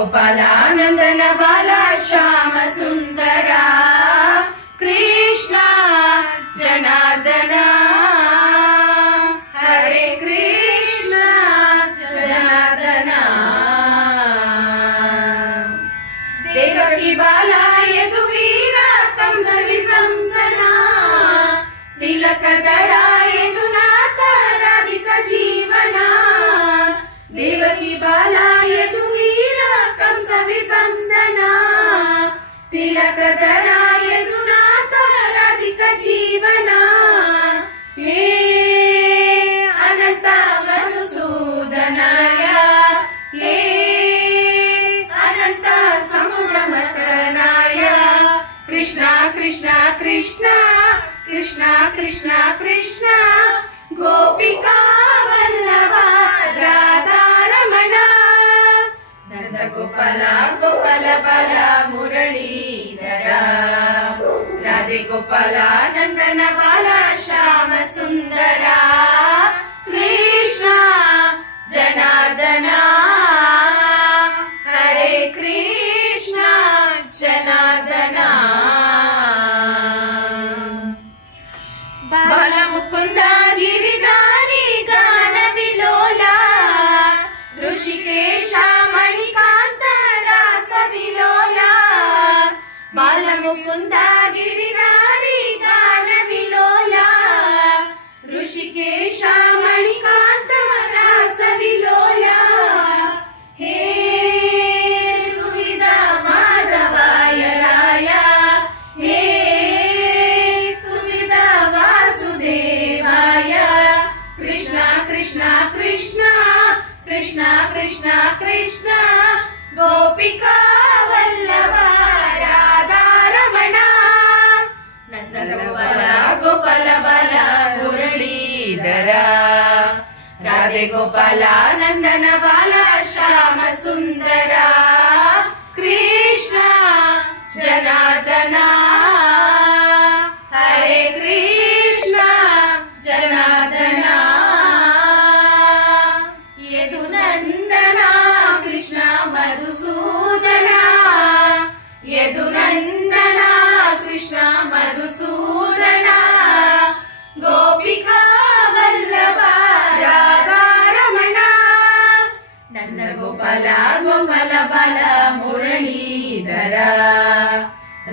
गोपाल नंदन बाल श्याम सुंदर कृष्ण जनार्दन हरे कृष्ण जनार्दन देवकी बाला यदुवीर कंसना तिलकधरा यदुनाथ राधिका जीवना देवकी बाला यदुवीर कंसना तिलकधरा यदुनाथ राधिका जीवना हे अनंत मधुसूदनाय हे अनंत समुद्रमथनाय कृष्ण कृष्ण कृष्ण कृष्ण कृष्ण कृष्ण गोपिका वल्लभ राधा रमण नंद गोपाल गोपाल बाल मुरलीधर राधे गोपाल नंदन बाल श्याम सुंदर कृष्ण जनार्दन हरे कृष्ण जनार्दन बाल मुकुंद गिरिधारी गान विलोला ऋषिकेश मणिकांत रास विलोला बाल मुकुंद गिरिधारी गान विलोला ऋषिकेश मणिकांत रास विलोला हे सुविधा माधवाय राय हे सुविधा वासुदेवाय कृष्ण कृष्ण कृष्ण कृष्ण कृष्ण कृष्ण गोपिका वल्लभ राधा रमण नंद गोपाल गोपाल बाल मुरलीधर राधे गोपाल नंदन बाल श्याम सुंदर कृष्ण जनार्दन हरे कृष्ण जनार्दन यदुनंदन कृष्ण मधुसूदन यदुनंदन कृष्ण मधुसूदन गोपिका वल्लभ राधा रमण नंद गोपाल गोपाल बाल मुरलीधर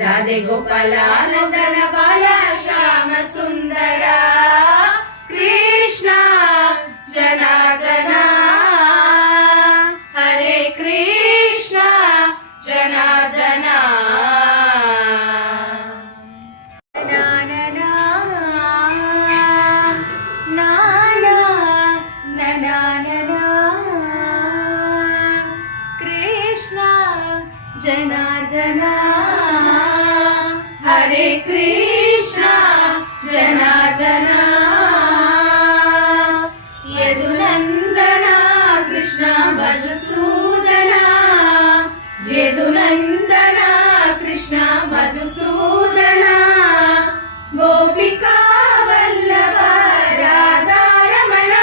राधे गोपाल नंदन बाल श्याम सुंदर कृष्ण जनार्दन हरे कृष्ण जनार्दन कृष्ण जनार्दन हरे कृष्ण जनार्दन यदुनंदन कृष्ण मधुसूदन यदुनंदन कृष्ण मधुसूदन गोपिका वल्लभ राधा रमण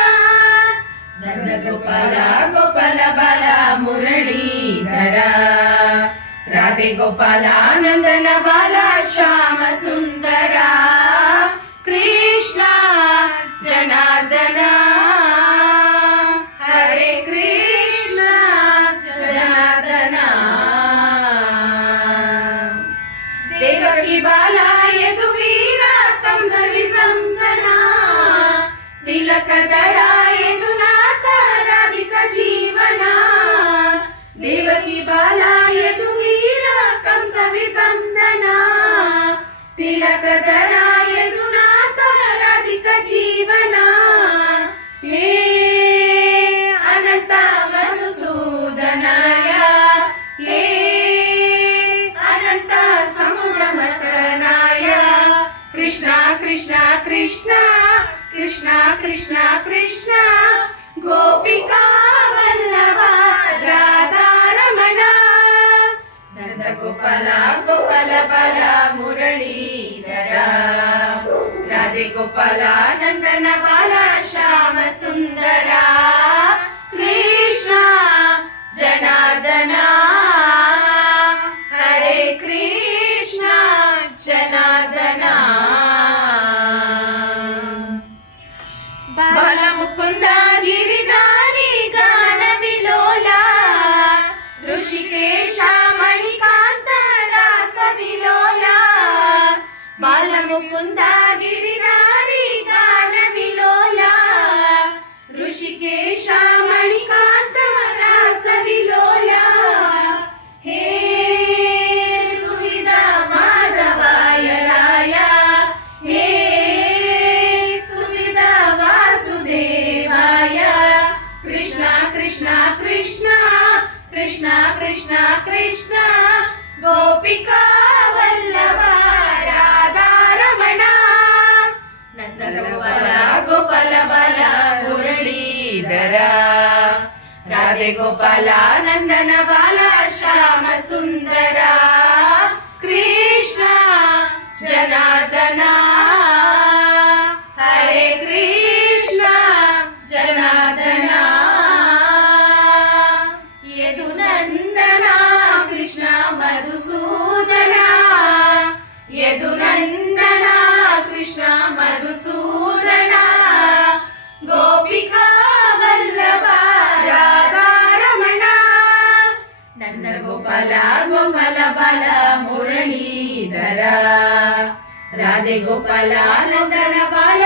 नंद गोपाल गोपाल बाल मुरलीधर राधे गोपाल नंदन बाल श्याम सुंदर कृष्ण जनार्दन हरे कृष्ण जनार्दन देवकी बाला यदुवीर कंसना तिलकधरा यदुनाथ राधिका जीवना देवकी बाला यदुवीर कंसना तिलकधरा यदुनाथ राधिका जीवना हे अनंत मधुसूदनाय हे अनंत समुद्रमथनाय कृष्ण कृष्ण कृष्ण कृष्ण कृष्ण कृष्ण गोपिका वल्लभ राधा रमण नंद गोपाल गोपाल बाल मुरलीधर राधे गोपाल नंदन बाल श्याम सुंदर कृष्ण जनार्दन ಜನಾರ್ದನ ಬಾಲ ಮುಕುಂದ ಗಿರಿಧಾರಿ ಗಾನ ವಿಲೋಲ ಋಷಿಕೇಶ ಮಣಿಕಾಂತ ರಾಸ ವಿಲೋಲ ಬಾಲ ಮುಕುಂದ ಗಿರಿಧಾರಿ ಗಾನ ವಿಲೋಲ ಋಷಿಕೇಶ ಮಣಿಕಾಂತ ರಾಸ ವಿಲೋಲ ಹೇ ಸುವಿಧ ಮಾಧವಾಯ ರಾಯ ಹೇ ಸುವಿಧ ವಾಸುದೇವಾಯ ಕೃಷ್ಣ ಕೃಷ್ಣ ಕೃಷ್ಣ ಕೃಷ್ಣ ಕೃಷ್ಣ ಕೃಷ್ಣ ಗೋಪಿಕಾ ವಲ್ಲಭ ರಾಧಾರಮಣ ನಂದ ಗೋಪಾಲ ಗೋಪಾಲ ಬಾಲ ಮುರಳೀಧರ ರಾಧೆ ಗೋಪಾಲ ನಂದನ ಬಾಲ ಶ್ಯಾಮ ಸುಂದರ ಕೃಷ್ಣ ಜನಾರ್ದನ ಹರೇ ಕೃಷ್ಣ ಜನಾರ್ದನ ಯದು ನಂದನ ಕೃಷ್ಣ ಮಧುಸೂದನ ಯದು ನಂದನ ಕೃಷ್ಣ ಮಧುಸೂದನ ಗೋಪಿಕಾ ವಲ್ಲಭ ರಾಧಾರಮಣ ನಂದ ಗೋಪಾಲ ಗೋಪಾಲ ಬಾಲ ಮುರಳೀಧರ ರಾಧೆ ಗೋಪಾಲ ನಂದನ ಬಾಲ